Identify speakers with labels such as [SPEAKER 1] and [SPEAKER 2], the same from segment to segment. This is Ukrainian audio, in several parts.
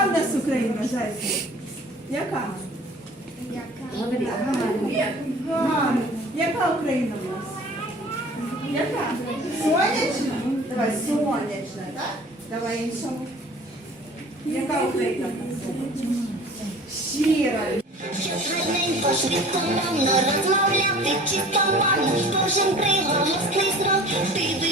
[SPEAKER 1] Яка в нас Україна, зайці? Яка? Гарна. Яка Україна в нас? Яка? Сонячна? Давай, сонячна, так? Давай іншому. Яка Україна? Щира.
[SPEAKER 2] Швиденько, швидкомовно розмовляти чисто мовно Кожен приголосний срок Ти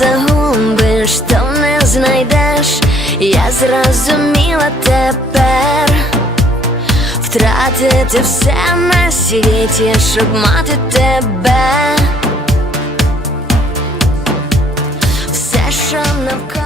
[SPEAKER 3] загубиш, то не знайдеш. Я зрозуміла тепер втратити все на світі, щоб мати тебе. Все, що навколо.